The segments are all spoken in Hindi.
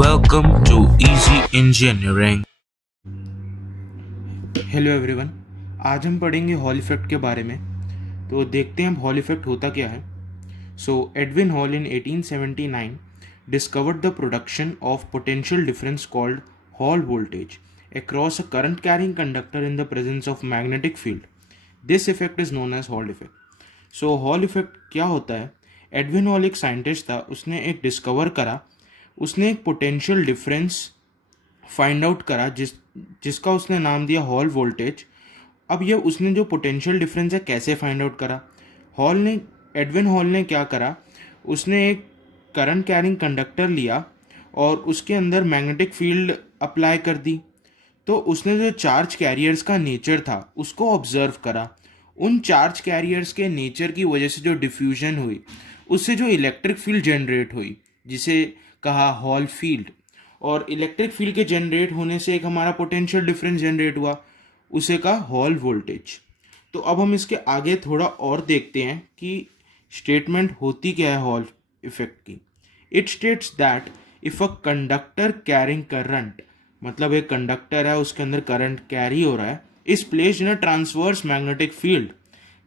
Welcome to Easy Engineering. Hello everyone. आज हम पढ़ेंगे हॉल इफेक्ट के बारे में। तो देखते हैं अब हॉल इफेक्ट होता क्या है। So Edwin Hall in 1879 discovered the production of potential difference called Hall voltage across a current carrying conductor in the presence of magnetic field. This effect is known as Hall effect. So hall effect क्या होता है? एडविन हॉल एक साइंटिस्ट था, उसने एक डिस्कवर करा, उसने एक पोटेंशियल डिफरेंस फाइंड आउट करा जिसका उसने नाम दिया हॉल वोल्टेज। अब ये उसने जो पोटेंशियल डिफरेंस है कैसे फाइंड आउट करा? हॉल ने एडविन हॉल ने क्या करा, उसने एक करंट कैरिंग कंडक्टर लिया और उसके अंदर मैग्नेटिक फील्ड अप्लाई कर दी। तो उसने जो चार्ज कैरियर्स का नेचर था उसको ऑब्जर्व करा। उन चार्ज कैरियर्स के नेचर की वजह से जो डिफ्यूजन हुई, उससे जो इलेक्ट्रिक फील्ड जनरेट हुई, जिसे कहा हॉल फील्ड। और इलेक्ट्रिक फील्ड के जनरेट होने से एक हमारा पोटेंशियल डिफरेंस जनरेट हुआ, उसे कहा हॉल वोल्टेज। तो अब हम इसके आगे थोड़ा और देखते हैं कि स्टेटमेंट होती क्या है हॉल इफेक्ट की। It states that if a conductor carrying current, मतलब एक कंडक्टर है उसके अंदर करंट कैरी हो रहा है, is placed in a transverse magnetic field,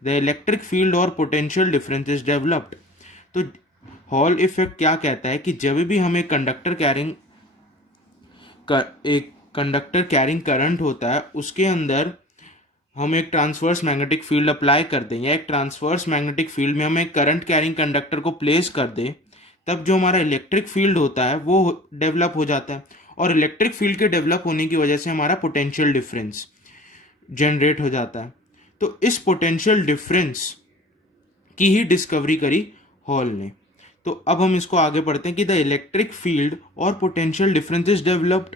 the electric field और पोटेंशियल डिफरेंस इज डेवलप्ड। तो हॉल इफेक्ट क्या कहता है कि जब भी हम एक कंडक्टर कैरिंग करंट होता है उसके अंदर हम एक ट्रांसवर्स मैग्नेटिक फील्ड अप्लाई कर दें, या एक ट्रांसवर्स मैग्नेटिक फील्ड में हम एक करंट कैरिंग कंडक्टर को प्लेस कर दें, तब जो हमारा इलेक्ट्रिक फील्ड होता है वो डेवलप हो जाता है। और इलेक्ट्रिक फील्ड के डेवलप होने की वजह से हमारा पोटेंशियल डिफरेंस जनरेट हो जाता है। तो इस पोटेंशियल डिफरेंस की ही डिस्कवरी करी हॉल ने। तो अब हम इसको आगे पढ़ते हैं कि द इलेक्ट्रिक फील्ड और potential difference is developed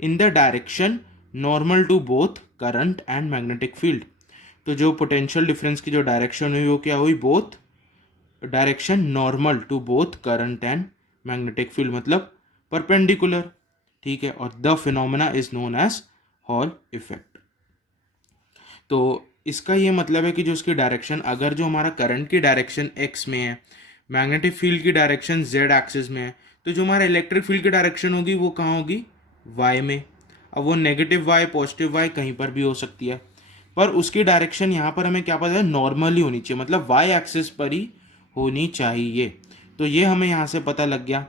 in the direction normal to both current and magnetic field. तो जो पोटेंशियल डिफरेंस की जो डायरेक्शन हुई वो क्या हुई? Both direction normal to both current and magnetic field, मतलब परपेंडिकुलर। ठीक है, और the phenomena is known as Hall effect. तो इसका ये मतलब है कि जो उसकी डायरेक्शन, अगर जो हमारा करंट की डायरेक्शन एक्स में है, मैग्नेटिक फील्ड की डायरेक्शन जेड एक्सिस में है, तो जो हमारा इलेक्ट्रिक फील्ड की डायरेक्शन होगी वो कहाँ होगी? वाई में। अब वो नेगेटिव वाई पॉजिटिव वाई कहीं पर भी हो सकती है, पर उसकी डायरेक्शन यहाँ पर हमें क्या पता है? नॉर्मली होनी चाहिए, मतलब वाई एक्सिस पर ही होनी चाहिए। तो ये हमें यहाँ से पता लग गया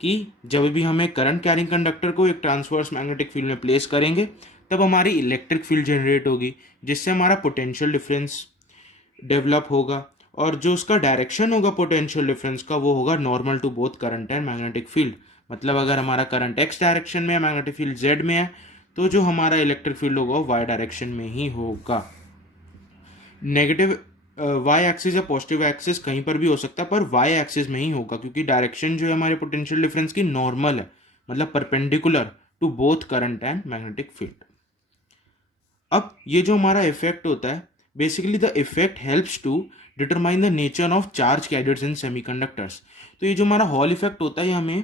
कि जब भी हमें करंट कैरिंग कंडक्टर को एक ट्रांसवर्स मैग्नेटिक फील्ड में प्लेस करेंगे तब हमारी इलेक्ट्रिक फील्ड जनरेट होगी, जिससे हमारा पोटेंशियल डिफरेंस डेवलप होगा। और जो उसका डायरेक्शन होगा पोटेंशियल डिफरेंस का, वो होगा normal to both current and magnetic field. मतलब अगर हमारा करंट एक्स डायरेक्शन में है, मैग्नेटिक फील्ड जेड में है, तो जो हमारा इलेक्ट्रिक फील्ड होगा वो वाई डायरेक्शन में ही होगा। नेगेटिव वाई एक्सिस या पॉजिटिव एक्सिस कहीं पर भी हो सकता है, पर वाई एक्सिस में ही होगा, क्योंकि डायरेक्शन जो है हमारे पोटेंशियल डिफरेंस की नॉर्मल है, मतलब perpendicular to both current and magnetic field. अब ये जो हमारा इफेक्ट होता है, basically the effect helps to determine the nature of charge carriers in semiconductors. तो ये जो हमारा हॉल इफेक्ट होता है, ये हमें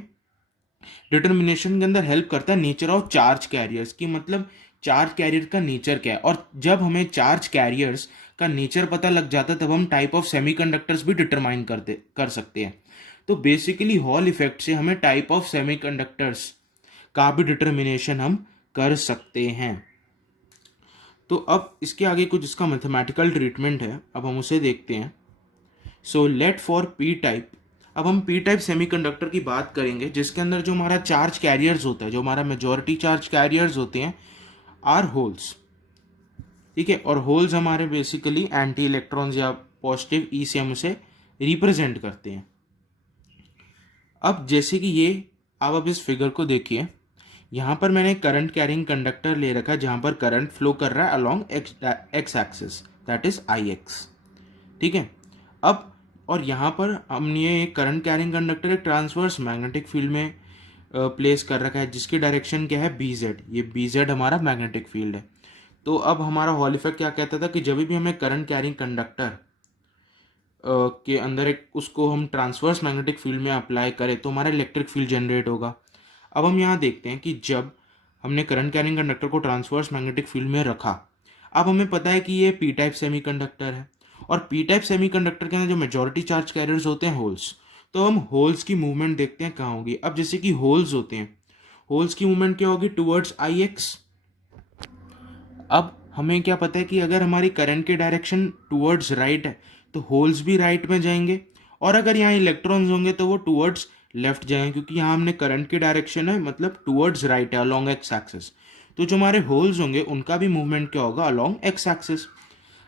डिटर्मिनेशन के अंदर हेल्प करता है नेचर ऑफ चार्ज कैरियर्स की, मतलब चार्ज कैरियर का नेचर क्या है। और जब हमें चार्ज कैरियर्स का नेचर पता लग जाता है तब हम टाइप ऑफ सेमीकंडक्टर्स भी डिटरमाइन कर सकते हैं। तो बेसिकली हॉल इफेक्ट से हमें टाइप ऑफ सेमीकंडक्टर्स का भी डिटर्मिनेशन हम कर सकते हैं। तो अब इसके आगे कुछ इसका मैथमेटिकल ट्रीटमेंट है, अब हम उसे देखते हैं। So let for P type, अब हम पी टाइप सेमीकंडक्टर की बात करेंगे, जिसके अंदर जो हमारा चार्ज कैरियर्स होता है, जो हमारा मेजॉरिटी चार्ज कैरियर्स होते हैं, आर होल्स। ठीक है, और होल्स हमारे बेसिकली एंटी इलेक्ट्रॉन्स या पॉजिटिव ई से हम उसे रिप्रेजेंट करते हैं। अब जैसे कि ये, अब इस फिगर को देखिए, यहाँ पर मैंने करंट कैरिंग कंडक्टर ले रखा है जहाँ पर करंट फ्लो कर रहा है along X axis, that is I X. ठीक है, अब और यहाँ पर हमने एक करंट कैरिंग कंडक्टर एक ट्रांसवर्स मैग्नेटिक फील्ड में प्लेस कर रखा है, जिसकी डायरेक्शन क्या है? B Z. ये बी जेड हमारा मैग्नेटिक फील्ड है। तो अब हमारा हॉल इफेक्ट क्या कहता था कि जब भी हमें करंट कैरिंग कंडक्टर के अंदर एक उसको हम ट्रांसवर्स मैग्नेटिक फील्ड में अप्लाई करें तो हमारा इलेक्ट्रिक फील्ड जनरेट होगा। अब हम यहाँ देखते हैं कि जब हमने करंट कैरिंग कंडक्टर को ट्रांसवर्स मैग्नेटिक फील्ड में रखा, अब हमें पता है कि ये पी टाइप सेमीकंडक्टर है, और पी टाइप सेमीकंडक्टर के अंदर जो मेजॉरिटी चार्ज कैरियर्स होते हैं होल्स। तो हम होल्स की मूवमेंट देखते हैं कहाँ होगी। अब जैसे कि होल्स होते हैं, होल्स की मूवमेंट क्या होगी, टुवर्ड्स आई एक्स। अब हमें क्या पता है कि अगर हमारी करंट की डायरेक्शन टुवर्ड्स राइट है तो होल्स भी राइट में जाएंगे, और अगर यहाँ इलेक्ट्रॉन्स होंगे तो वो टुवर्ड्स लेफ्ट जाएंगे, क्योंकि यहाँ हमने करंट की डायरेक्शन है मतलब टुवर्ड्स राइट है अलोंग एक्स एक्सिस। तो जो हमारे होल्स होंगे उनका भी मूवमेंट क्या होगा, अलोंग एक्स एक्सिस।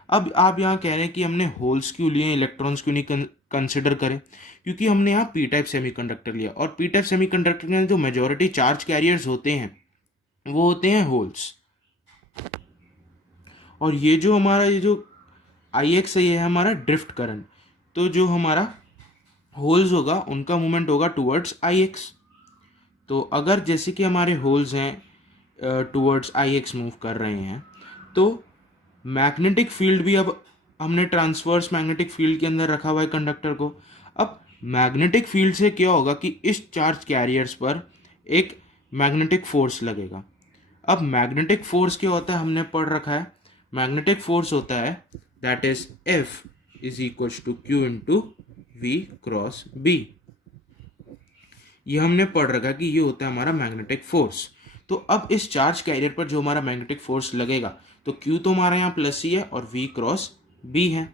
अब आप यहाँ कह रहे हैं कि हमने होल्स क्यों लिए, इलेक्ट्रॉन्स क्यों नहीं कंसिडर करें, क्योंकि हमने यहाँ पी टाइप सेमीकंडक्टर लिया, और पी टाइप सेमीकंडक्टर के अंदर जो मेजॉरिटी चार्ज कैरियर्स होते हैं वो होते हैं होल्स। और ये जो हमारा ये जो आई एक्स है ये है हमारा ड्रिफ्ट करंट, तो जो हमारा होल्स होगा उनका मूवमेंट होगा टुवर्ड्स आई एक्स। तो अगर जैसे कि हमारे होल्स हैं टुवर्ड्स आई एक्स मूव कर रहे हैं, तो मैग्नेटिक फील्ड भी अब हमने ट्रांसवर्स मैग्नेटिक फील्ड के अंदर रखा हुआ है कंडक्टर को। अब मैग्नेटिक फील्ड से क्या होगा कि इस चार्ज कैरियर्स पर एक मैग्नेटिक फोर्स लगेगा। अब मैग्नेटिक फोर्स क्या होता है हमने पढ़ रखा है, मैग्नेटिक फोर्स होता है that is F is equal to Q into V cross B. ये हमने पढ़ रखा है कि ये होता है हमारा मैग्नेटिक फोर्स। तो अब इस चार्ज कैरियर पर जो हमारा मैग्नेटिक फोर्स लगेगा, तो Q तो हमारा यहाँ प्लस ही है और V क्रॉस B है,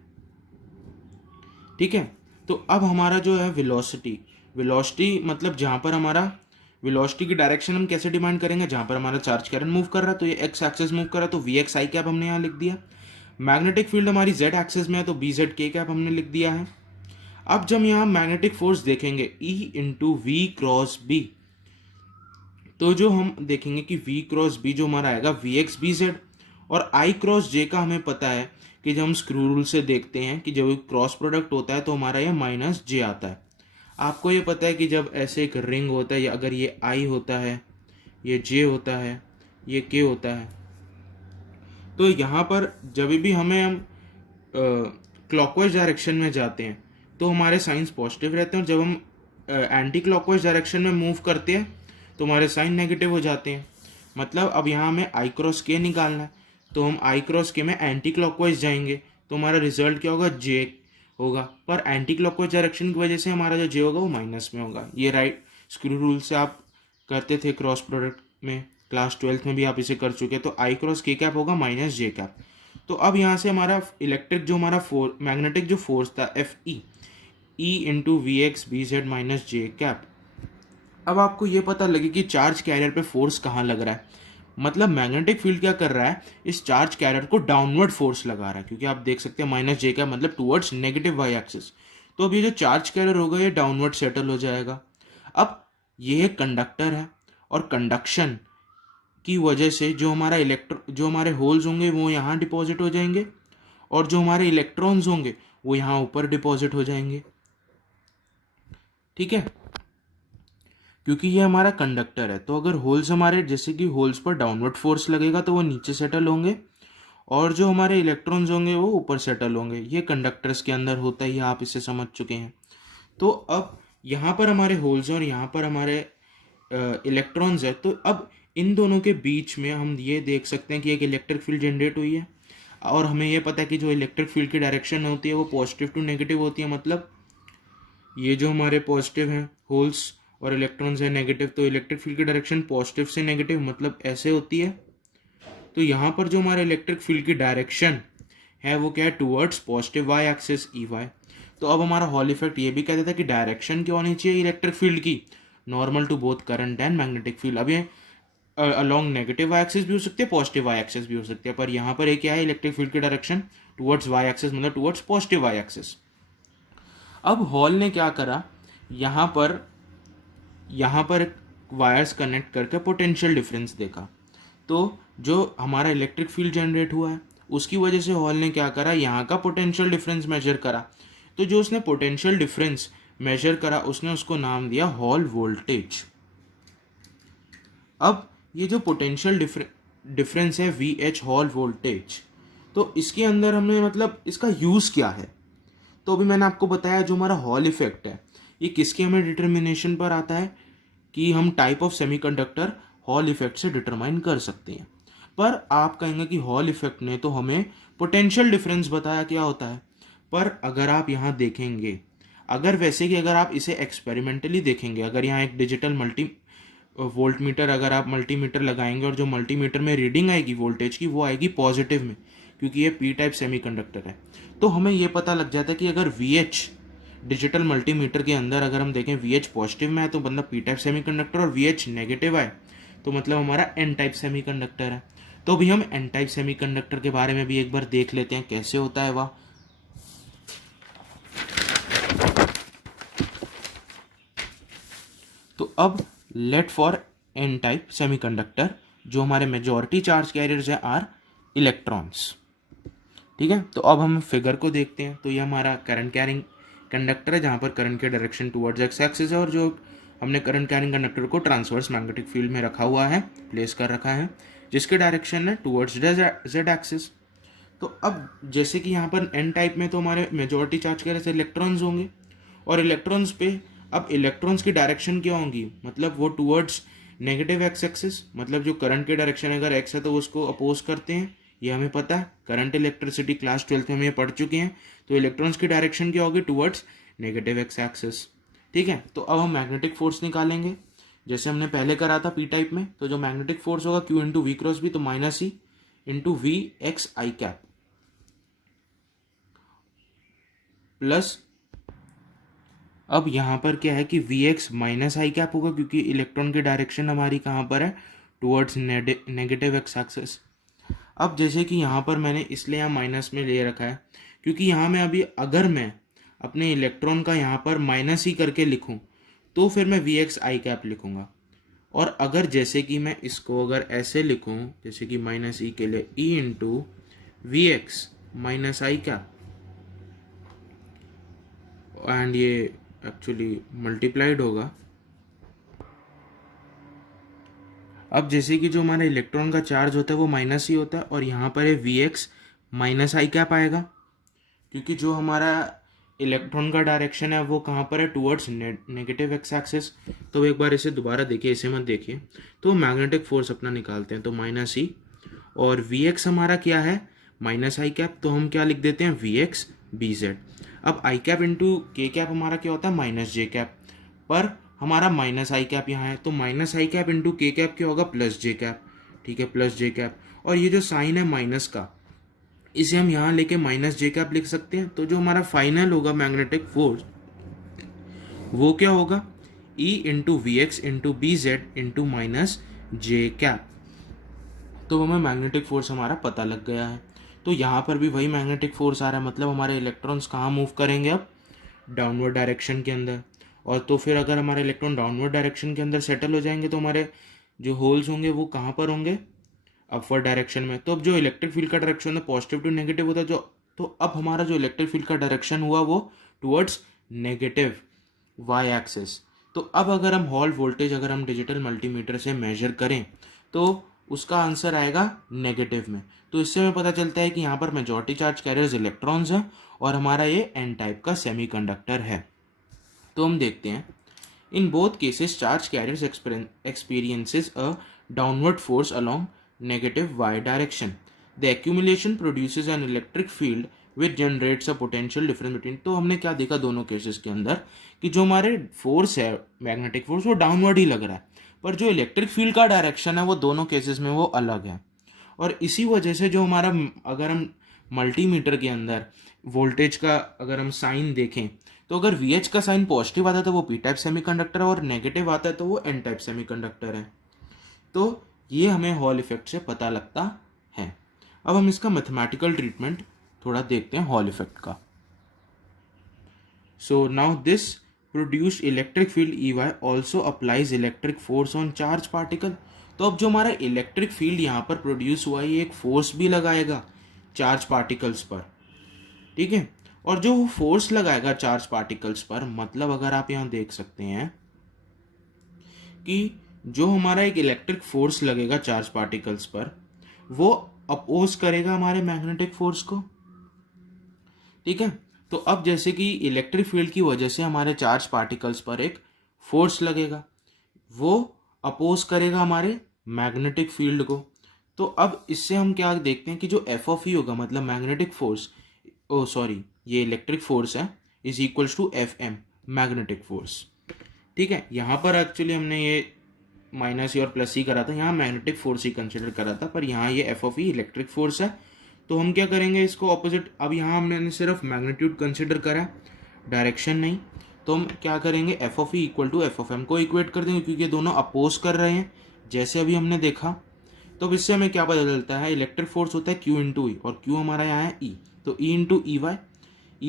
ठीक है। तो अब हमारा जो है वेलोसिटी, वेलोसिटी मतलब जहाँ पर हमारा वेलोसिटी की डायरेक्शन हम कैसे डिमांड करेंगे, जहाँ पर हमारा चार्ज कैरियर मूव कर रहा है तो ये एक्स एक्सिस मूव कर रहा है तो वी एक्स आई कैप हमने यहाँ लिख दिया। मैग्नेटिक फील्ड हमारी जेड एक्सिस में है तो बी जेड के कैप हमने लिख दिया है। अब जब यहाँ मैग्नेटिक फोर्स देखेंगे E into V cross B, तो जो हम देखेंगे कि V क्रॉस B जो हमारा आएगा वी एक्स बी जेड, और I क्रॉस J का हमें पता है कि जब हम स्क्रू रूल से देखते हैं कि जब क्रॉस प्रोडक्ट होता है तो हमारा ये माइनस J आता है। आपको ये पता है कि जब ऐसे एक रिंग होता है या अगर ये I होता है, ये J होता है, ये K होता है, तो यहाँ पर जब भी हम क्लॉकवाइज डायरेक्शन में जाते हैं तो हमारे साइंस पॉजिटिव रहते हैं, और जब हम एंटी क्लॉकवाइज डायरेक्शन में मूव करते हैं तो हमारे साइन नेगेटिव हो जाते हैं। मतलब अब यहाँ हमें आई क्रॉस के निकालना है, तो हम आई क्रॉस के में एंटी क्लॉकवाइज जाएंगे तो हमारा रिजल्ट क्या होगा, जे होगा, पर एंटी क्लॉकवाइज डायरेक्शन की वजह से हमारा जो जे होगा वो माइनस में होगा। ये राइट स्क्रू रूल से आप करते थे क्रॉस प्रोडक्ट में, क्लास 12th में भी आप इसे कर चुके हैं। तो आई क्रॉस के कैप होगा माइनस जे कैप। तो अब यहाँ से हमारा इलेक्ट्रिक जो हमारा मैग्नेटिक जो फोर्स था F E into V X B Z minus J cap. अब आपको ये पता लगे कि चार्ज कैरियर पे फोर्स कहाँ लग रहा है, मतलब मैग्नेटिक फील्ड क्या कर रहा है, इस चार्ज कैरियर को डाउनवर्ड फोर्स लगा रहा है, क्योंकि आप देख सकते हैं माइनस जे का मतलब टुवर्ड्स नेगेटिव वाई एक्सिस। तो अब ये जो चार्ज कैरियर होगा ये डाउनवर्ड सेटल हो जाएगा। अब ये एक कंडक्टर है, और कंडक्शन की वजह से जो हमारे होल्स होंगे वो यहाँ डिपॉजिट हो जाएंगे, और जो हमारे इलेक्ट्रॉन्स होंगे वो यहाँ ऊपर डिपॉजिट हो जाएंगे, ठीक है, क्योंकि ये हमारा कंडक्टर है। तो अगर होल्स हमारे जैसे कि होल्स पर डाउनवर्ड फोर्स लगेगा तो वो नीचे सेटल होंगे, और जो हमारे इलेक्ट्रॉन्स होंगे वो ऊपर सेटल होंगे। ये कंडक्टर्स के अंदर होता है, आप इसे समझ चुके हैं। तो अब यहाँ पर हमारे होल्स और यहाँ पर हमारे इलेक्ट्रॉन्स है, तो अब इन दोनों के बीच में हम ये देख सकते हैं कि एक इलेक्ट्रिक फील्ड जनरेट हुई है, और हमें ये पता है कि जो इलेक्ट्रिक फील्ड की डायरेक्शन होती है वो पॉजिटिव टू नेगेटिव होती है। मतलब ये जो हमारे पॉजिटिव हैं होल्स और इलेक्ट्रॉन्स है नेगेटिव, तो इलेक्ट्रिक फील्ड की डायरेक्शन पॉजिटिव से नेगेटिव मतलब ऐसे होती है। तो यहाँ पर जो हमारे इलेक्ट्रिक फील्ड की डायरेक्शन है वो क्या है, towards positive Y axis E Y. तो अब हमारा हॉल इफेक्ट ये भी कहता था कि डायरेक्शन क्या होनी चाहिए इलेक्ट्रिक फील्ड की, normal to both current and magnetic field. अब ये अलॉन्ग नेगेटिव वाई एक्सिस भी हो सकती है, पॉजिटिव वाई एक्सिस भी हो सकती है, पर यहाँ पर एक क्या है, इलेक्ट्रिक फील्ड की डायरेक्शन टुवर्ड्स वाई एक्सिस मतलब टुवर्ड्स पॉजिटिव वाई एक्सिस। अब हॉल ने क्या करा, यहाँ पर वायर्स कनेक्ट करके पोटेंशियल डिफरेंस देखा, तो जो हमारा इलेक्ट्रिक फील्ड जनरेट हुआ है उसकी वजह से हॉल ने क्या करा, यहाँ का पोटेंशियल डिफरेंस मेजर करा। तो जो उसने पोटेंशियल डिफरेंस मेजर करा उसने उसको नाम दिया हॉल वोल्टेज। अब ये जो पोटेंशियल डिफरेंस है वी एच हॉल वोल्टेज, तो इसके अंदर हमने मतलब इसका यूज़ क्या है, तो अभी मैंने आपको बताया जो हमारा हॉल इफेक्ट है ये किसके हमें डिटर्मिनेशन पर आता है कि हम type of semiconductor hall effect से डिटरमाइन कर सकते हैं। पर आप कहेंगे कि हॉल इफेक्ट ने तो हमें पोटेंशियल डिफरेंस बताया क्या होता है, पर अगर आप यहाँ देखेंगे, अगर वैसे कि अगर आप इसे एक्सपेरिमेंटली देखेंगे, अगर यहाँ एक डिजिटल वोल्ट मीटर अगर आप मल्टीमीटर लगाएंगे और जो मल्टीमीटर में रीडिंग आएगी वोल्टेज की वो आएगी पॉजिटिव में, क्योंकि ये पी टाइप सेमीकंडक्टर है। तो हमें ये पता लग जाता है कि अगर वी एच डिजिटल मल्टीमीटर के अंदर अगर हम देखें वी एच पॉजिटिव में है तो मतलब पी टाइप सेमीकंडक्टर, और वी एच नेगेटिव आए तो मतलब हमारा एन टाइप सेमीकंडक्टर है। तो अभी हम एन टाइप सेमीकंडक्टर के बारे में भी एक बार देख लेते हैं कैसे होता है वह। तो अब let for N type semiconductor, जो हमारे मेजॉरिटी चार्ज कैरियर्स हैं आर इलेक्ट्रॉन्स। ठीक है, तो अब हम फिगर को देखते हैं। तो ये हमारा करंट कैरिंग कंडक्टर है जहाँ पर करंट के डायरेक्शन टुवर्ड्स एक्स एक्सिस है, और जो हमने करंट कैरिंग कंडक्टर को ट्रांसवर्स मैग्नेटिक फील्ड में रखा हुआ है, प्लेस कर रखा है, जिसके डायरेक्शन है टुवर्ड्स जेड एक्सिस। तो अब जैसे कि यहाँ पर एन टाइप में तो हमारे मेजॉरिटी चार्ज कैरियर्स इलेक्ट्रॉन्स होंगे, और इलेक्ट्रॉन्स पे अब इलेक्ट्रॉन्स की डायरेक्शन क्या होंगी, मतलब वो टुवर्ड्स नेगेटिव एक्स एक्सिस, मतलब जो करंट के डायरेक्शन अगर एक्स है तो उसको अपोज करते हैं, ये हमें पता है, करंट इलेक्ट्रिसिटी क्लास 12 में हम ये पढ़ चुके हैं। तो इलेक्ट्रॉन्स की डायरेक्शन क्या होगी, टुवर्ड्स नेगेटिव एक्स एक्सिस। ठीक है, तो अब हम मैग्नेटिक फोर्स निकालेंगे जैसे हमने पहले करा था पी टाइप में। तो जो मैग्नेटिक फोर्स होगा Q into V cross B, तो minus E into V X I cap plus, अब यहाँ पर क्या है कि V X minus I cap होगा क्योंकि इलेक्ट्रॉन की डायरेक्शन हमारी कहाँ पर है, टुवर्ड्स नेगेटिव एक्स एक्सिस। अब जैसे कि यहाँ पर मैंने इसलिए यहाँ माइनस में ले रखा है क्योंकि यहाँ में अभी अगर मैं अपने इलेक्ट्रॉन का यहाँ पर माइनस ही करके लिखूँ तो फिर मैं वी एक्स आई कैप लिखूँगा, और अगर जैसे कि मैं इसको अगर ऐसे लिखूँ जैसे कि माइनस ई के लिए E into V X minus I cap, and ये एक्चुअली मल्टीप्लाइड होगा। अब जैसे कि जो हमारा इलेक्ट्रॉन का चार्ज होता है वो माइनस ही होता है, और यहाँ पर है V X minus I cap आएगा क्योंकि जो हमारा इलेक्ट्रॉन का डायरेक्शन है वो कहाँ पर है, टुवर्ड्स नेगेटिव एक्स एक्सिस। तो एक बार इसे दोबारा देखिए, इसे मत देखिए। तो मैग्नेटिक फोर्स अपना निकालते हैं, तो माइनस ई, और वी एक्स हमारा क्या है माइनस आई कैप, तो हम क्या लिख देते हैं वी एक्स बी जेड। अब I cap into K cap हमारा क्या होता है माइनस जे कैप, पर हमारा माइनस आई कैप यहाँ है तो minus I cap into K cap क्या होगा प्लस जे कैप। ठीक है, प्लस जे कैप, और ये जो साइन है माइनस का इसे हम यहाँ लेके माइनस जे कैप लिख सकते हैं। तो जो हमारा फाइनल होगा मैग्नेटिक फोर्स वो क्या होगा, E into V X into B Z into minus J cap. तो हमें मैग्नेटिक फोर्स हमारा पता लग गया है। तो यहाँ पर भी वही मैग्नेटिक फोर्स आ रहा है, मतलब हमारे इलेक्ट्रॉन्स कहाँ मूव करेंगे अब, डाउनवर्ड डायरेक्शन के अंदर। और तो फिर अगर हमारे इलेक्ट्रॉन डाउनवर्ड डायरेक्शन के अंदर सेटल हो जाएंगे तो हमारे जो होल्स होंगे वो कहाँ पर होंगे, अपवर्ड डायरेक्शन में। तो अब जो इलेक्ट्रिक फील्ड का डायरेक्शन है पॉजिटिव टू नेगेटिव होता है, जो तो अब हमारा जो इलेक्ट्रिक फील्ड का डायरेक्शन हुआ वो टुवर्ड्स नेगेटिव वाई एक्सिस। तो अब अगर हम हॉल वोल्टेज अगर हम डिजिटल मल्टीमीटर से मेजर करें तो उसका आंसर आएगा नेगेटिव में। तो इससे हमें पता चलता है कि यहाँ पर मेजॉरिटी चार्ज कैरियर्स इलेक्ट्रॉन्स हैं और हमारा ये एन टाइप का सेमीकंडक्टर है। तो हम देखते हैं, in both cases charge carriers experiences a downward force along negative y direction. The accumulation produces an electric field which generates a potential difference between। तो हमने क्या देखा दोनों केसेस के अंदर कि जो हमारे फोर्स है मैग्नेटिक फोर्स वो डाउनवर्ड ही लग रहा है, पर जो इलेक्ट्रिक फील्ड का डायरेक्शन है वो दोनों केसेस में वो अलग है। और इसी वजह से जो हमारा अगर हम मल्टीमीटर के अंदर वोल्टेज का अगर हम साइन देखें तो अगर वी एच का साइन पॉजिटिव आता है तो वो पी टाइप सेमीकंडक्टर है, और नेगेटिव आता है तो वो एन टाइप सेमीकंडक्टर है। तो ये हमें हॉल इफेक्ट से पता लगता है। अब हम इसका मैथमेटिकल ट्रीटमेंट थोड़ा देखते हैं हॉल इफेक्ट का। So now this produced electric field E Y also applies electric force on charge particle. तो अब जो हमारा इलेक्ट्रिक फील्ड यहाँ पर प्रोड्यूस हुआ है ये एक फोर्स भी लगाएगा चार्ज पार्टिकल्स पर। ठीक है, और जो फोर्स लगाएगा चार्ज पार्टिकल्स पर, मतलब अगर आप यहाँ देख सकते हैं कि जो हमारा एक इलेक्ट्रिक फोर्स लगेगा चार्ज पार्टिकल्स पर वो अपोज करेगा हमारे मैग्नेटिक फोर्स को। ठीक है, तो अब जैसे कि इलेक्ट्रिक फील्ड की वजह से हमारे चार्ज पार्टिकल्स पर एक फोर्स लगेगा, वो अपोज करेगा हमारे मैग्नेटिक फील्ड को। तो अब इससे हम क्या देखते हैं कि जो एफ ऑफ ई होगा, मतलब मैग्नेटिक फोर्स, ओ सॉरी ये इलेक्ट्रिक फोर्स है, is equals to F M magnetic force. ठीक है, यहाँ पर एक्चुअली हमने ये माइनस ई और प्लस ई करा था, यहाँ मैग्नेटिक फोर्स ही कंसिडर करा था, पर यहाँ ये F of E electric force है। तो हम क्या करेंगे इसको ऑपोजिट, अब यहाँ हमने सिर्फ मैग्नीट्यूड कंसिडर करा, डायरेक्शन नहीं। तो हम क्या करेंगे, F of E equal to F of M को इक्वेट कर देंगे, क्योंकि ये दोनों अपोज कर रहे हैं जैसे अभी हमने देखा। तो अब इससे हमें क्या पता चलता है, इलेक्ट्रिक फोर्स होता है क्यू इंटू ई, और क्यू हमारा यहाँ है ई, तो ई इंटू ई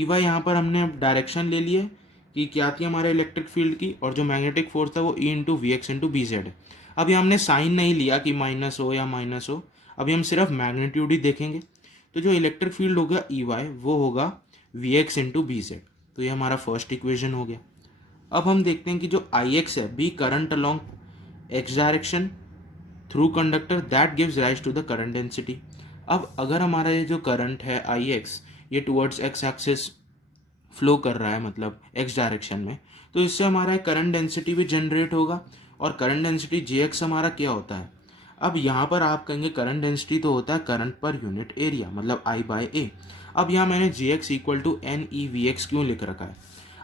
वाई यहाँ पर हमने डायरेक्शन ले लिए कि क्या थी हमारे इलेक्ट्रिक फील्ड की, और जो मैग्नेटिक फोर्स था वो E into V X into B Z है। अभी हमने साइन नहीं लिया कि माइनस हो या माइनस हो, अभी हम सिर्फ मैग्नीट्यूड ही देखेंगे। तो जो इलेक्ट्रिक फील्ड होगा ई वाई वो होगा V X into B Z. तो ये हमारा फर्स्ट इक्वेशन हो गया। अब हम देखते हैं कि जो आई एक्स है, B current along X direction through conductor that gives rise to the current density. अब अगर हमारा ये जो करंट है आई एक्स ये टुवर्ड्स एक्स एक्सिस फ्लो कर रहा है, मतलब एक्स डायरेक्शन में, तो इससे हमारा करंट डेंसिटी भी जनरेट होगा, और करंट डेंसिटी जी एक्स हमारा क्या होता है। अब यहाँ पर आप कहेंगे करंट डेंसिटी तो होता है करंट पर यूनिट एरिया, मतलब आई बाय ए। अब यहाँ मैंने G X equal to N E V X क्यों लिख रखा है।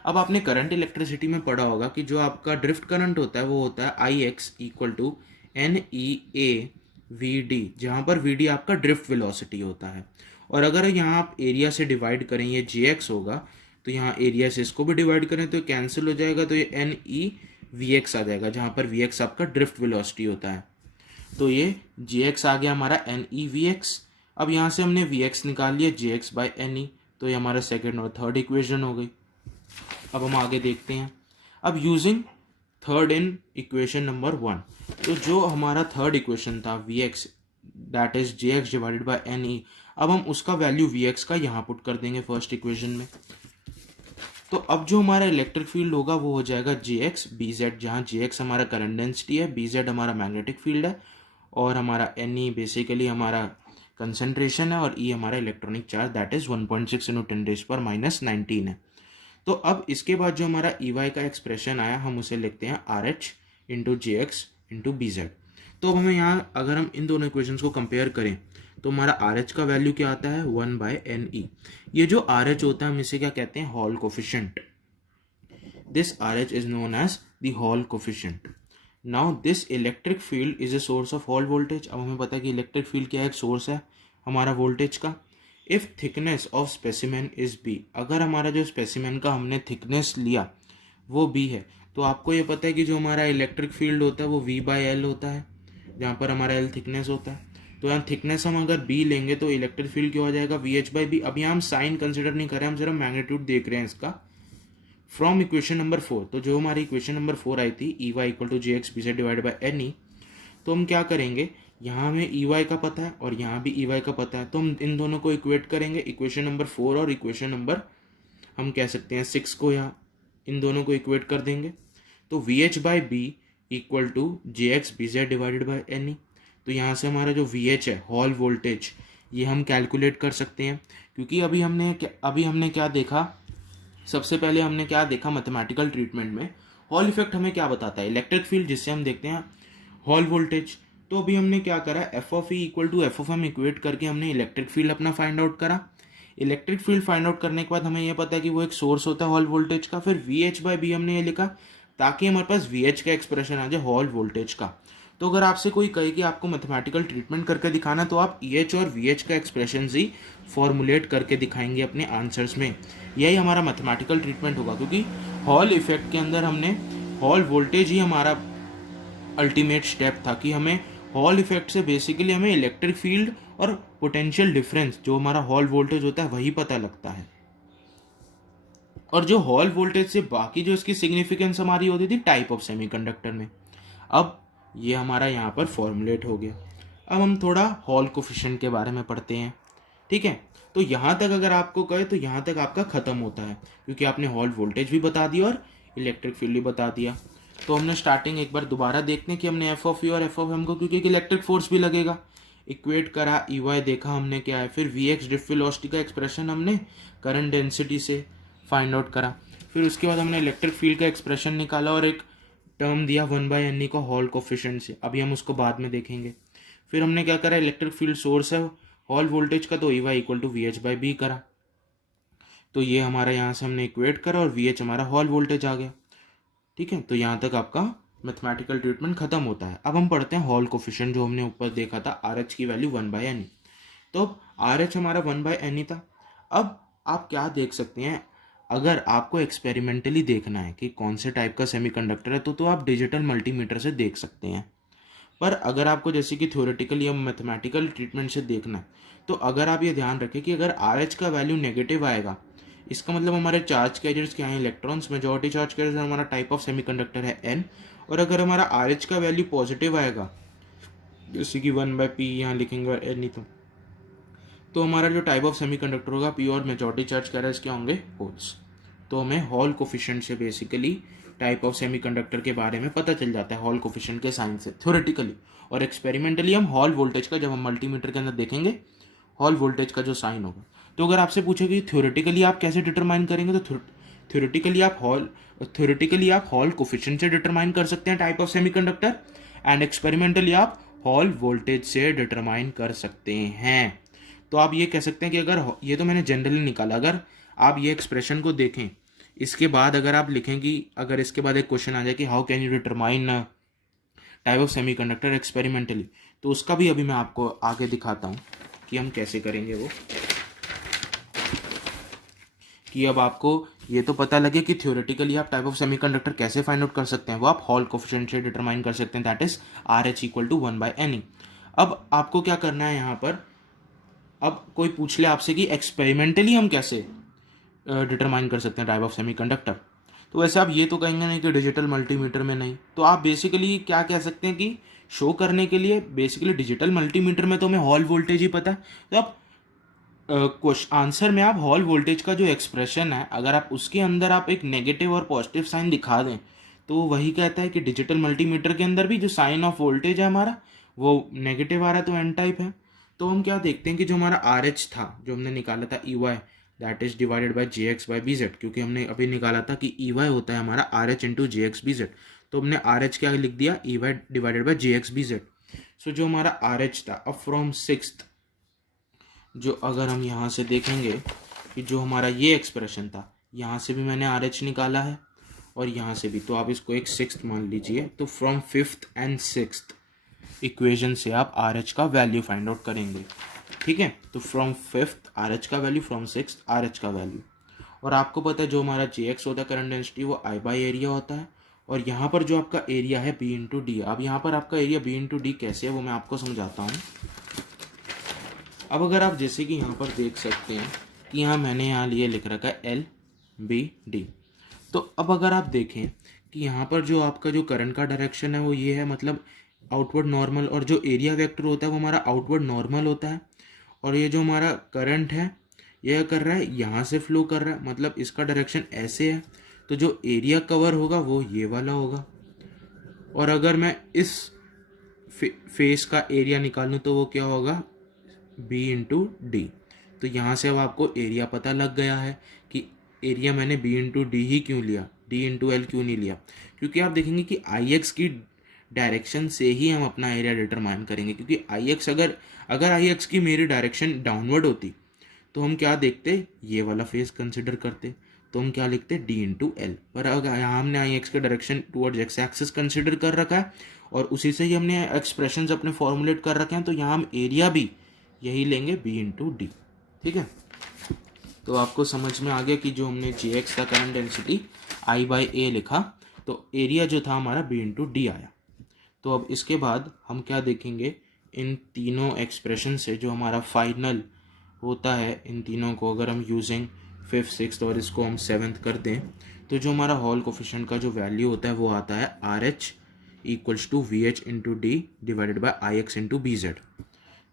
अब आपने करंट इलेक्ट्रिसिटी में पढ़ा होगा कि जो आपका ड्रिफ्ट करंट होता है वो होता है I X equal to N E A V D, जहाँ पर वी डी आपका ड्रिफ्ट वेलोसिटी होता है। और अगर यहाँ आप एरिया से डिवाइड करें, ये जी एक्स होगा, तो यहाँ एरिया से इसको भी डिवाइड करें तो कैंसिल हो जाएगा, तो ये एन ई वी एक्स आ जाएगा, जहाँ पर वी एक्स आपका ड्रिफ्ट वेलोसिटी होता है। तो ये जी एक्स आ गया हमारा एन ई वी एक्स। अब यहाँ से हमने वी एक्स निकाल लिया जी एक्स बाई एन ई, तो ये हमारा सेकेंड और थर्ड इक्वेशन हो गई। अब हम आगे देखते हैं। अब using third in equation number 1, तो जो हमारा थर्ड इक्वेशन था V X that is J X divided by N E, अब हम उसका वैल्यू वी एक्स का यहाँ पुट कर देंगे फर्स्ट इक्वेशन में। तो अब जो हमारा इलेक्ट्रिक फील्ड होगा वो हो जाएगा जे एक्स बी जेड, जहाँ जे एक्स हमारा करंट डेंसिटी है, बी जेड हमारा मैग्नेटिक फील्ड है, और हमारा एन ई बेसिकली हमारा कंसंट्रेशन है, और ई हमारा electronic charge that is 1.6 into 10⁻⁻19 है। तो अब इसके बाद जो हमारा ई वाई का एक्सप्रेशन आया हम उसे लिखते हैं are H into J x into B Z. तो अब हमें यहाँ अगर हम इन दोनों इक्वेशंस को कंपेयर करें तो हमारा आर एच का वैल्यू क्या आता है 1/NE। ये जो आर एच होता है हम इसे क्या कहते हैं, Hall coefficient. This R H is known as the Hall coefficient. Now this electric field is a source of Hall voltage. अब हमें पता है कि इलेक्ट्रिक फील्ड क्या है, एक सोर्स है हमारा वोल्टेज का। If thickness of specimen is B, अगर हमारा जो स्पेसिमेन का हमने थिकनेस लिया वो बी है, तो आपको ये पता है कि जो हमारा इलेक्ट्रिक फील्ड होता है वो वी बाई एल होता है, जहाँ पर हमारा एल थिकनेस होता है। तो यहाँ थिकनेस हम अगर बी लेंगे तो इलेक्ट्रिक फील्ड क्या हो जाएगा वी एच बाई बी। अब यहाँ हम साइन कंसिडर नहीं कर रहे हैं, हम सिर्फ मैग्नीट्यूड देख रहे हैं इसका फ्रॉम इक्वेशन नंबर 4। तो जो हमारी इक्वेशन नंबर 4 आई थी E Y equal to J X B Z divide by N E, तो हम क्या करेंगे, यहाँ हमें ई वाई का पता है और यहाँ भी ई वाई का पता है, तो हम इन दोनों को इक्वेट करेंगे, इक्वेशन नंबर 4 और इक्वेशन नंबर हम कह सकते हैं 6 को, यहाँ इन दोनों को इक्वेट कर देंगे। तो V H by B equal to J X B Z divided by N E. तो यहाँ से हमारा जो वी एच है हॉल वोल्टेज ये हम कैलकुलेट कर सकते हैं, क्योंकि अभी हमने क्या देखा, सबसे पहले हमने क्या देखा मैथमेटिकल ट्रीटमेंट में हॉल इफेक्ट हमें क्या बताता है, इलेक्ट्रिक फील्ड जिससे हम देखते हैं हॉल वोल्टेज। तो अभी हमने क्या करा, F of E equal to F of M equate करके हमने इलेक्ट्रिक फील्ड अपना फाइंड आउट करा। इलेक्ट्रिक फील्ड फाइंड आउट करने के बाद हमें यह पता है कि वो एक सोर्स होता है हॉल वोल्टेज का। फिर वी एच बाई बी हमने ये लिखा ताकि हमारे पास वी एच का एक्सप्रेशन आ जाए हॉल वोल्टेज का। तो अगर आपसे कोई कहे कि आपको मैथमेटिकल ट्रीटमेंट करके दिखाना तो आप ई एच और वी एच का एक्सप्रेशन ही फॉर्मुलेट करके दिखाएंगे अपने आंसर्स में। यही हमारा मैथमेटिकल ट्रीटमेंट होगा, क्योंकि हॉल इफेक्ट के अंदर हमने हॉल वोल्टेज ही हमारा अल्टीमेट स्टेप था कि हमें हॉल इफेक्ट से बेसिकली हमें इलेक्ट्रिक फील्ड और पोटेंशियल डिफरेंस जो हमारा हॉल वोल्टेज होता है वही पता लगता है। और जो हॉल वोल्टेज से बाकी जो इसकी सिग्निफिकेंस हमारी होती थी टाइप ऑफ सेमीकंडक्टर में, अब ये हमारा यहाँ पर फॉर्मुलेट हो गया। अब हम थोड़ा हॉल कोफिशिएंट के बारे में पढ़ते हैं, ठीक है। तो यहाँ तक अगर आपको कहे तो यहाँ तक आपका ख़त्म होता है, क्योंकि आपने हॉल वोल्टेज भी बता दिया और इलेक्ट्रिक फील्ड भी बता दिया। तो हमने स्टार्टिंग एक बार दोबारा देखते हैं कि हमने एफ ऑफ ई और एफ ऑफ एम को, क्योंकि इलेक्ट्रिक फोर्स भी लगेगा, इक्वेट करा, ई वाई देखा हमने क्या है, फिर वी एक्स ड्रिफ्ट वेलोसिटी का एक्सप्रेशन हमने करंट डेंसिटी से फाइंड आउट करा, फिर उसके बाद हमने इलेक्ट्रिक फील्ड का एक्सप्रेशन निकाला और एक टर्म दिया 1/NE को हॉल कोफिशिएंट से, अभी हम उसको बाद में देखेंगे। फिर हमने क्या करा, इलेक्ट्रिक फील्ड सोर्स है हॉल वोल्टेज का, तो E Y equal to V H by B करा। तो ये हमारा यहाँ से हमने इक्वेट करा और वी एच हमारा हॉल वोल्टेज आ गया, ठीक है। तो यहाँ तक आपका मैथमेटिकल ट्रीटमेंट खत्म होता है। अब हम पढ़ते हैं हॉल कोफिशिएंट, जो हमने ऊपर देखा था आर एच की वैल्यू 1/n। तो आर एच हमारा 1/n था। अब आप क्या देख सकते हैं, अगर आपको एक्सपेरिमेंटली देखना है कि कौन से टाइप का सेमीकंडक्टर है तो आप डिजिटल मल्टीमीटर से देख सकते हैं। पर अगर आपको जैसे कि थ्योरेटिकल या मैथमेटिकल ट्रीटमेंट से देखना है, तो अगर आप ये ध्यान रखें कि अगर आर एच का वैल्यू नेगेटिव आएगा, इसका मतलब हमारे चार्ज कैरियर्स क्या हैं, इलेक्ट्रॉन्स, मेजॉरिटी चार्ज कैरियर्स, हमारा टाइप ऑफ सेमीकंडक्टर है एन। और अगर हमारा आर एच का वैल्यू पॉजिटिव आएगा, जैसे कि 1/p यहाँ लिखेंगे एन नहीं तो हमारा जो टाइप ऑफ सेमीकंडक्टर होगा पी और मेजॉरिटी चार्ज कैरियर्स क्या होंगे, होल्स। तो हमें हॉल कोफिशिएंट से बेसिकली टाइप ऑफ सेमीकंडक्टर के बारे में पता चल जाता है, हॉल कोफिशिएंट के साइन से थ्योरेटिकली। और एक्सपेरिमेंटली हम हॉल वोल्टेज का, जब हम मल्टीमीटर के अंदर देखेंगे हॉल वोल्टेज का जो साइन होगा। तो अगर आपसे पूछे कि थ्योरेटिकली आप कैसे डिटरमाइन करेंगे, तो थ्योरेटिकली आप हॉल कोफिशिएंट से डिटरमाइन कर सकते हैं type of semiconductor, and experimentally आप हॉल वोल्टेज से डिटरमाइन कर सकते हैं। तो आप ये कह सकते हैं कि अगर ये तो मैंने जनरली निकाला, अगर आप ये एक्सप्रेशन को देखें, इसके बाद अगर आप लिखें कि अगर इसके बाद एक क्वेश्चन आ जाए कि how can you determine type of semiconductor experimentally, तो उसका भी अभी मैं आपको आगे दिखाता हूँ कि हम कैसे करेंगे वो। कि अब आपको ये तो पता लगे कि थ्योरेटिकली आप टाइप ऑफ सेमीकंडक्टर कैसे फाइंड आउट कर सकते हैं, वो आप हॉल कोफिशिएंट से डिटरमाइन कर सकते हैं, that is R H equal to 1/n। अब आपको क्या करना है यहाँ पर, अब कोई पूछ ले आपसे कि एक्सपेरिमेंटली हम कैसे डिटरमाइन कर सकते हैं टाइप ऑफ सेमीकंडक्टर, तो वैसे आप ये तो कहेंगे नहीं कि डिजिटल मल्टीमीटर में नहीं, तो आप बेसिकली क्या कह सकते हैं कि शो करने के लिए बेसिकली डिजिटल मल्टीमीटर में तो हमें हॉल वोल्टेज ही पता है, तो आप क्वेश्चन आंसर में आप हॉल वोल्टेज का जो एक्सप्रेशन है, अगर आप उसके अंदर आप एक नेगेटिव और पॉजिटिव साइन दिखा दें, तो वही कहता है कि डिजिटल मल्टीमीटर के अंदर भी जो साइन ऑफ वोल्टेज है हमारा वो नेगेटिव आ रहा है, तो एन टाइप है। तो हम क्या देखते हैं कि जो हमारा आर एच था, जो हमने निकाला था E Y, that is divided by J X by B Z, क्योंकि हमने अभी निकाला था कि ई वाई होता है हमारा R H into J X B Z, तो हमने आर एच क्या लिख दिया, E Y divided by J X B Z. So जो हमारा आर एच था, अब फ्रॉम सिक्स्थ, जो अगर हम यहाँ से देखेंगे कि जो हमारा ये एक्सप्रेशन था, यहाँ से भी मैंने आर एच निकाला है और यहाँ से भी, तो आप इसको एक सिक्स्थ मान लीजिए। तो from fifth and sixth equation से आप आर एच का वैल्यू फाइंड आउट करेंगे, ठीक है। तो फ्रॉम फिफ्थ आर एच का value, from sixth R H का वैल्यू। और आपको पता है जो हमारा जे एक्स होता है करंट डेंसिटी, वो आई बाई एरिया होता है, और यहाँ पर जो आपका एरिया है बी इंटू डी। अब यहाँ पर आपका एरिया बी इंटू डी कैसे है वो मैं आपको समझाता हूँ। अब अगर आप जैसे कि यहाँ पर देख सकते हैं कि यहाँ मैंने यहाँ लिए लिख रखा है एल बी डी। तो अब अगर आप देखें कि यहाँ पर जो आपका जो करंट का डायरेक्शन है वो ये है, मतलब आउटवर्ड नॉर्मल, और जो एरिया वेक्टर होता है वो हमारा आउटवर्ड नॉर्मल होता है, और ये जो हमारा करंट है यह कर रहा है यहाँ से फ्लो कर रहा है, मतलब इसका डायरेक्शन ऐसे है, तो जो एरिया कवर होगा वो ये वाला होगा। और अगर मैं इस फेस का एरिया निकालूँ तो वो क्या होगा, बी इंटू डी। तो यहाँ से अब आपको एरिया पता लग गया है कि एरिया मैंने बी इंटू डी ही क्यों लिया, डी इंटू एल क्यों नहीं लिया, क्योंकि आप देखेंगे कि आई एक्स की डायरेक्शन से ही हम अपना एरिया डिटरमाइन करेंगे। क्योंकि आई एक्स अगर आई एक्स की मेरी डायरेक्शन डाउनवर्ड होती तो हम क्या देखते, ये वाला फेस कंसिडर करते, तो हम क्या लिखते, डी इंटू एल। पर अगर यहाँ हमने आई एक्स का direction towards x axis consider कर रखा है और उसी से ही हमने एक्सप्रेशंस अपने फॉर्मुलेट कर रखे हैं, तो यहाँ हम एरिया भी यही लेंगे बी इंटू डी, ठीक है। तो आपको समझ में आ गया कि जो हमने जे एक्स का करंट डेंसिटी आई बाई ए लिखा, तो एरिया जो था हमारा बी इंटू डी आया। तो अब इसके बाद हम क्या देखेंगे, इन तीनों एक्सप्रेशन से जो हमारा फाइनल होता है, इन तीनों को अगर हम यूजिंग फिफ्थ सिक्स्थ और इसको हम सेवन्थ कर दें, तो जो हमारा हॉल कोफिशिएंट का जो वैल्यू होता है वो आता है R H equals to V H into D divided by I X into B Z.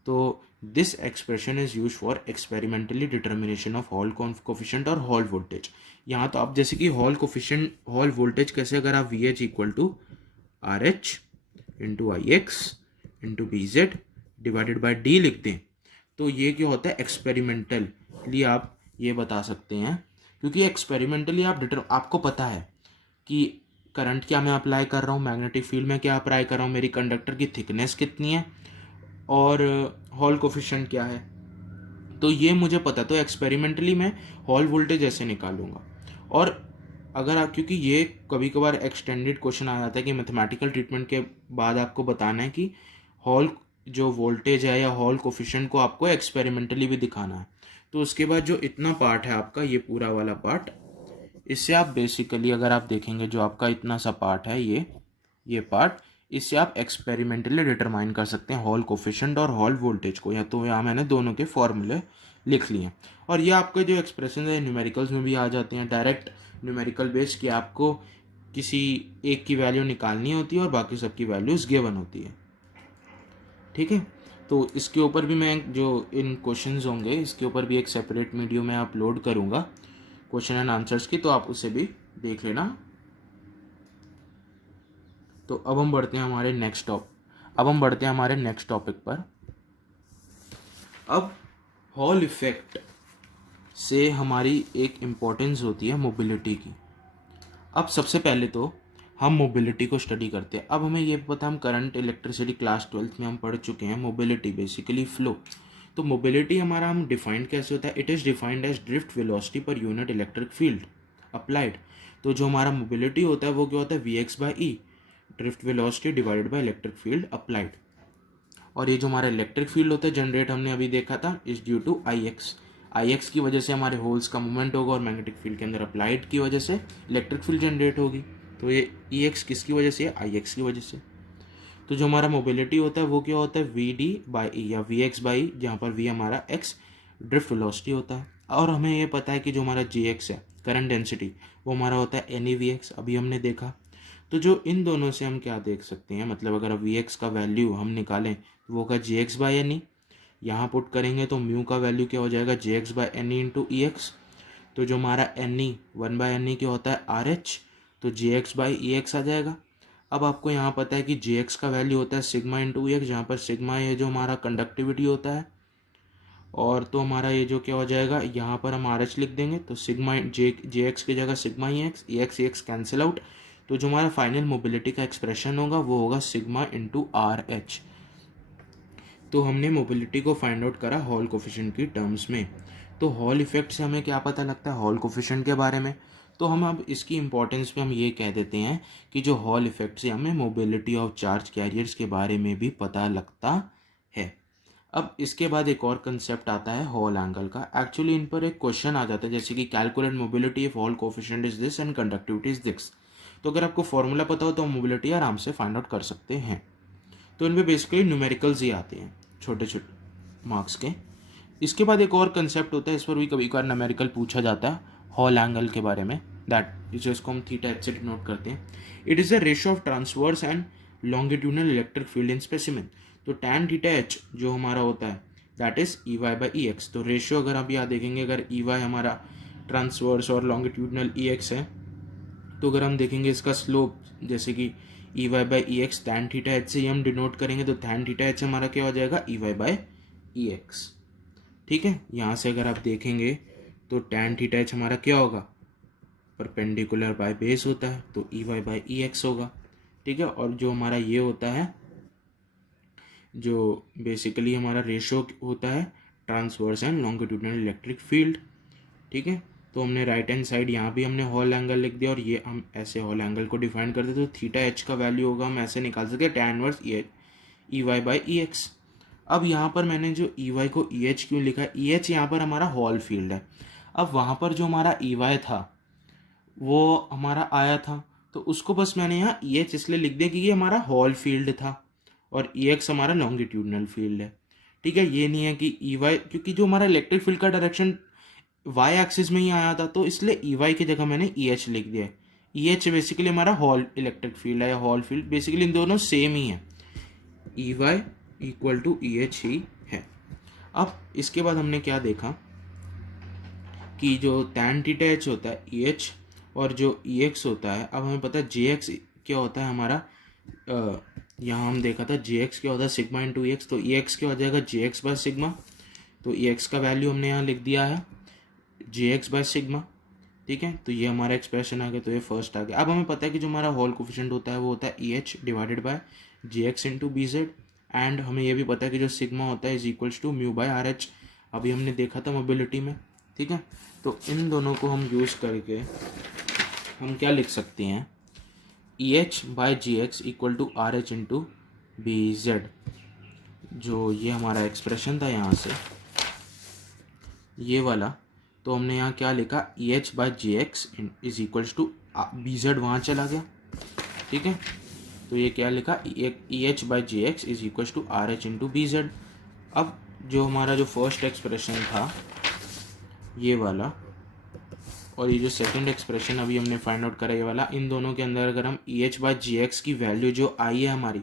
तो this expression is use for experimentally determination of Hall coefficient और हॉल वोल्टेज। यहाँ तो आप जैसे कि हॉल कोफिशिएंट, हॉल वोल्टेज कैसे, अगर आप V H equal to R H into I X into B Z divided by D लिखते हैं, तो ये क्या होता है, एक्सपेरिमेंटली आप ये बता सकते हैं, क्योंकि एक्सपेरिमेंटली आपको पता है कि करंट क्या मैं अप्लाई कर रहा हूँ, मैग्नेटिक फील्ड में क्या अप्लाई कर रहा हूँ, मेरी कंडक्टर की थिकनेस कितनी है और हॉल कोफिशिएंट क्या है, तो ये मुझे पता, तो एक्सपेरिमेंटली मैं हॉल वोल्टेज ऐसे निकालूंगा। और अगर आप, क्योंकि ये कभी कभार एक्सटेंडेड क्वेश्चन आ जाता है कि मैथमेटिकल ट्रीटमेंट के बाद आपको बताना है कि हॉल जो वोल्टेज है या हॉल कोफिशिएंट को आपको एक्सपेरिमेंटली भी दिखाना है। तो उसके बाद जो इतना पार्ट है आपका, ये पूरा वाला पार्ट, इससे आप बेसिकली अगर आप देखेंगे जो आपका इतना सा पार्ट है ये पार्ट, इससे आप एक्सपेरिमेंटली डिटरमाइन कर सकते हैं हॉल कोफिशिएंट और हॉल वोल्टेज को। या तो यहाँ मैंने दोनों के फॉर्मूले लिख लिए हैं। और ये आपके जो एक्सप्रेशन है न्यूमेरिकल्स में भी आ जाते हैं, डायरेक्ट न्यूमेरिकल बेस कि आपको किसी एक की वैल्यू निकालनी होती है और बाकी सबकी वैल्यूज़ गिवन होती है। ठीक है, तो इसके ऊपर भी मैं जो इन क्वेश्चंस होंगे इसके ऊपर भी एक सेपरेट वीडियो में अपलोड करूँगा क्वेश्चन एंड आंसर्स की, तो आप उसे भी देख लेना। तो अब हम बढ़ते हैं हमारे नेक्स्ट टॉपिक पर। अब हॉल इफेक्ट से हमारी एक इम्पोर्टेंस होती है मोबिलिटी की। अब सबसे पहले तो हम मोबिलिटी को स्टडी करते हैं। अब हमें ये पता, हम करंट इलेक्ट्रिसिटी क्लास 12th में हम पढ़ चुके हैं मोबिलिटी बेसिकली फ्लो। तो मोबिलिटी हमारा हम डिफाइंड कैसे होता है, it is defined as drift velocity per unit electric field applied. तो जो हमारा मोबिलिटी होता है वो क्या होता है, Vx/E, drift velocity divided by electric field applied. और ये जो हमारा इलेक्ट्रिक फील्ड होता है जनरेट, हमने अभी देखा था, इज ड्यू टू Ix की वजह से हमारे होल्स का मूवमेंट होगा और मैग्नेटिक फील्ड के अंदर अप्लाइड की वजह से इलेक्ट्रिक फील्ड जनरेट होगी। तो ये Ex किसकी वजह से है, Ix की वजह से। तो जो हमारा मोबिलिटी होता है वो क्या होता है, Vd/E या Vx/E, जहाँ पर V हमारा x ड्रिफ्ट वेलोसिटी होता है। और हमें ये पता है कि जो हमारा Gx है करंट डेंसिटी, वो हमारा होता है NeVx, अभी हमने देखा। तो जो इन दोनों से हम क्या देख सकते हैं, मतलब अगर Vx का वैल्यू हम निकालें तो वो होगा Gx/Ne, यहाँ पुट करेंगे तो म्यू का वैल्यू क्या हो जाएगा, Gx/Ne इंटू Ex। तो जो हमारा Ne 1/Ne क्या होता है RH, तो Gx/Ex आ जाएगा। अब आपको यहाँ पता है कि Gx का वैल्यू होता है सिग्मा इंटू Ex, जहाँ पर सिग्मा ये जो हमारा कंडक्टिविटी होता है, और तो हमारा ये जो क्या हो जाएगा, यहाँ पर हम RH लिख देंगे तो सिग्मा Jx की जगह सिग्मा Ex कैंसिल आउट। तो जो हमारा फाइनल मोबिलिटी का एक्सप्रेशन होगा वो होगा सिग्मा इंटू RH। तो हमने मोबिलिटी को फाइंड आउट करा हॉल कोफिशिएंट की टर्म्स में। तो हॉल इफेक्ट से हमें क्या पता लगता है, हॉल कोफिशिएंट के बारे में। तो हम अब इसकी इंपॉर्टेंस पे हम ये कह देते हैं कि जो हॉल इफेक्ट से हमें मोबिलिटी ऑफ चार्ज कैरियर्स के बारे में भी पता लगता है। अब इसके बाद एक और कंसेप्ट आता है हॉल एंगल का। एक्चुअली इन पर एक क्वेश्चन आ जाता है, जैसे कि calculate mobility if hall coefficient is this and conductivity is this. तो अगर आपको फॉर्मूला पता हो तो मोबिलिटी आराम से फाइंड आउट कर सकते हैं। तो इनमें बेसिकली न्यूमेरिकल्स ही आते हैं छोटे छोटे मार्क्स के। इसके बाद एक और कंसेप्ट होता है, इस पर भी कभी कभार न्यूमेरिकल पूछा जाता है हॉल एंगल के बारे में, दैट जिसको हम थीटा एच से डिनोट करते हैं। It is the ratio of transverse and longitudinal electric field in specimen. तो टैन थीटा एच जो हमारा होता है दैट इज EY/EX। तो रेशियो अगर आप यहाँ देखेंगे, अगर EY हमारा ट्रांसवर्स और लॉन्गिट्यूडनल EX है, तो अगर हम देखेंगे इसका स्लोप जैसे कि EY/EX टैन थीटा एच से ही हम डिनोट करेंगे, तो टैन थीटा एच हमारा क्या हो जाएगा, EY/EX। ठीक है, यहाँ से अगर आप देखेंगे तो टैन थीटा एच हमारा क्या होगा, परपेंडिकुलर बाय बेस होता है, तो EY/EX होगा। ठीक है, और जो हमारा ये होता है, जो बेसिकली हमारा रेशियो होता है transverse and longitudinal electric field. ठीक है, तो हमने राइट हैंड साइड यहाँ भी हमने हॉल एंगल लिख दिया, और ये हम ऐसे हॉल एंगल को डिफाइन करते, तो थीटा एच का वैल्यू होगा, हम ऐसे निकाल सकते हैं टैन इनवर्स EY/EX। अब यहाँ पर मैंने जो EY को EH क्यों लिखा है, EH यहाँ पर हमारा हॉल फील्ड है। अब वहाँ पर जो हमारा EY था वो हमारा आया था, तो उसको बस मैंने यहाँ EH इसलिए लिख दिया कि ये हमारा हॉल फील्ड था, और EX हमारा लॉन्गिट्यूडनल फील्ड है। ठीक है, ये नहीं है कि EY, क्योंकि जो हमारा इलेक्ट्रिक फील्ड का डायरेक्शन Y एक्सिस में ही आया था, तो इसलिए EY की जगह मैंने EH लिख दिया है। EH बेसिकली हमारा हॉल इलेक्ट्रिक फील्ड है या हॉल फील्ड, बेसिकली इन दोनों सेम ही है, EY इक्वल टू EH ही है। अब इसके बाद हमने क्या देखा कि जो टैन थीटा एच होता है EH, और जो EX होता है, अब हमें पता है JX क्या होता है हमारा, यहाँ हम देखा था JX क्या होता है सिग्मा इंटू EX, तो EX क्या हो जाएगा JX/सिग्मा। तो EX का वैल्यू हमने यहाँ लिख दिया है JX/सिग्मा। ठीक है, तो ये हमारा एक्सप्रेशन आ गया, तो ये फर्स्ट आ गया। अब हमें पता है कि जो हमारा हॉल कोफिशिएंट होता है वो होता है EH divided by JX into BZ, and हमें ये भी पता है कि जो सिग्मा होता है इज इक्वल्स टू μ/RH, अभी हमने देखा था मोबिलिटी में। ठीक है, तो इन दोनों को हम यूज़ करके हम क्या लिख सकते हैं, EH/GX equal to RH into BZ। जो ये हमारा एक्सप्रेशन था यहाँ से, ये वाला, तो हमने यहाँ क्या लिखा, EH/GX is equals to BZ, वहाँ चला गया, ठीक है। तो ये क्या लिखा, EH/GX is equals to RH into BZ। अब जो हमारा जो फर्स्ट एक्सप्रेशन था ये वाला, और ये जो सेकंड एक्सप्रेशन अभी हमने फाइंड आउट करा ये वाला, इन दोनों के अंदर अगर हम EH/GX की वैल्यू जो आई है हमारी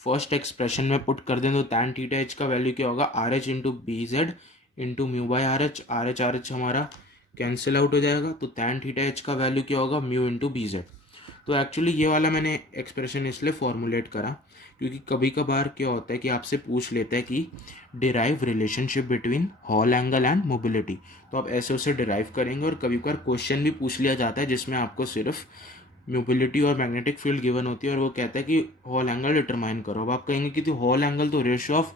फर्स्ट एक्सप्रेशन में पुट कर दें तो tan थीटा एच का वैल्यू क्या होगा, RH into BZ into mu by RH। RH हमारा कैंसिल आउट हो जाएगा, तो tan थीटा एच का वैल्यू क्या होगा, म्यू इंटू BZ। तो एक्चुअली ये वाला मैंने एक्सप्रेशन इसलिए फॉर्मुलेट करा क्योंकि कभी कभार क्या होता है कि आपसे पूछ लेता है कि derive relationship between hall angle and mobility, तो आप ऐसे उसे डिराइव करेंगे। और कभी कभार क्वेश्चन भी पूछ लिया जाता है जिसमें आपको सिर्फ मोबिलिटी और मैग्नेटिक फील्ड गिवन होती है और वो कहता है कि हॉल एंगल डिटरमाइन करो। अब आप कहेंगे कि तो हॉल एंगल तो रेशियो ऑफ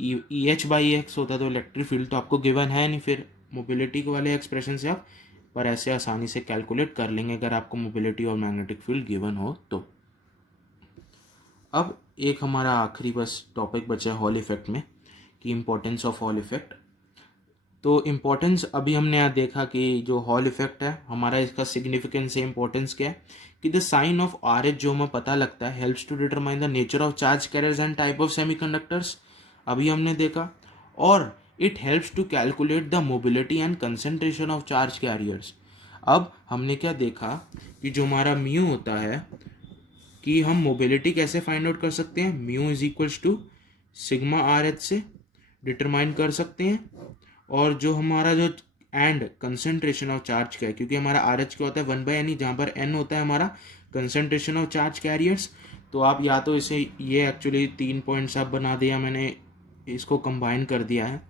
EH/EX होता है, तो इलेक्ट्रिक फील्ड तो आपको गिवन है नहीं, फिर मोबिलिटी के वाले एक्सप्रेशन से आप पर ऐसे आसानी से कैलकुलेट कर लेंगे अगर आपको मोबिलिटी और मैग्नेटिक फील्ड गिवन हो तो। अब एक हमारा आखिरी बस टॉपिक बचा है हॉल इफेक्ट में, कि इम्पोर्टेंस ऑफ हॉल इफेक्ट। तो इम्पोर्टेंस अभी हमने यहाँ देखा कि जो हॉल इफेक्ट है हमारा, इसका सिग्निफिकेंस है, इम्पोर्टेंस क्या है कि द साइन ऑफ RH जो हमें पता लगता है helps to determine the nature of charge carriers and type of semiconductors, अभी हमने देखा। और it helps to calculate the mobility and concentration of charge carriers. अब हमने क्या देखा कि जो हमारा म्यू होता है कि हम मोबिलिटी कैसे फाइंड आउट कर सकते हैं, mu is equals to sigma RH से डिटरमाइन कर सकते हैं। और जो हमारा जो एंड कंसंट्रेशन ऑफ चार्ज क्या है, क्योंकि हमारा RH क्या होता है 1/n, जहाँ पर n होता है हमारा कंसंट्रेशन ऑफ चार्ज कैरियर्स। तो आप या तो इसे, ये एक्चुअली 3 पॉइंट्स आप बना दिया मैंने, इसको कंबाइन कर दिया है,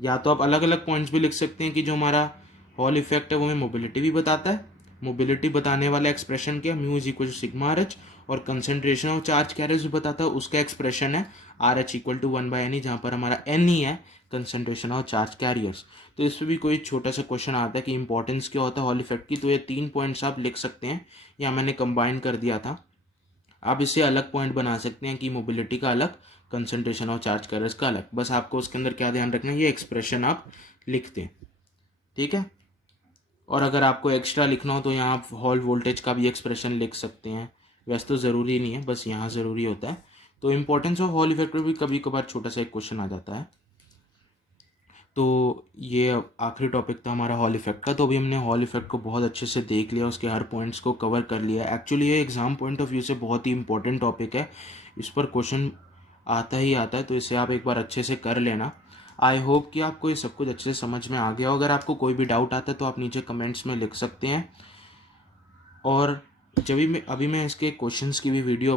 या तो आप अलग अलग पॉइंट्स भी लिख सकते हैं कि जो हमारा हॉल इफेक्ट है वो हमें मोबिलिटी भी बताता है। मोबिलिटी बताने वाला एक्सप्रेशन क्या, mu is equal to sigma RH, और कंसंट्रेशन ऑफ चार्ज कैरियर्स भी बताता है, उसका एक्सप्रेशन है RH इक्वल टू 1/n, जहाँ पर हमारा n ही है कंसंट्रेशन ऑफ चार्ज कैरियर्स। तो इस पर भी कोई छोटा सा क्वेश्चन आता है कि इंपॉर्टेंस क्या होता है हॉल इफेक्ट की, तो ये 3 पॉइंट्स आप लिख सकते हैं, या मैंने कंबाइन कर दिया था। आप इसे अलग पॉइंट बना सकते हैं कि मोबिलिटी का अलग, कंसंट्रेशन ऑफ चार्ज कैरियर्स का अलग। बस आपको उसके अंदर क्या ध्यान रखना है, ये एक्सप्रेशन आप लिख दें, ठीक है। और अगर आपको एक्स्ट्रा लिखना हो तो यहाँ आप हॉल वोल्टेज का भी एक्सप्रेशन लिख सकते हैं, वैसे तो ज़रूरी नहीं है, बस यहाँ ज़रूरी होता है। तो इम्पोर्टेंस ऑफ हॉल इफेक्ट पर भी कभी कभार छोटा सा एक क्वेश्चन आ जाता है। तो ये आखिरी टॉपिक था हमारा हॉल इफेक्ट का। तो अभी हमने हॉल इफेक्ट को बहुत अच्छे से देख लिया, उसके हर पॉइंट्स को कवर कर लिया। एक्चुअली ये एग्ज़ाम पॉइंट ऑफ व्यू से बहुत ही इंपॉर्टेंट टॉपिक है, इस पर क्वेश्चन आता ही आता है, तो इसे आप एक बार अच्छे से कर लेना। आई होप कि आपको ये सब कुछ अच्छे से समझ में आ गया हो। अगर आपको कोई भी डाउट आता है तो आप नीचे कमेंट्स में लिख सकते हैं। और अभी मैं इसके क्वेश्चंस की भी वीडियो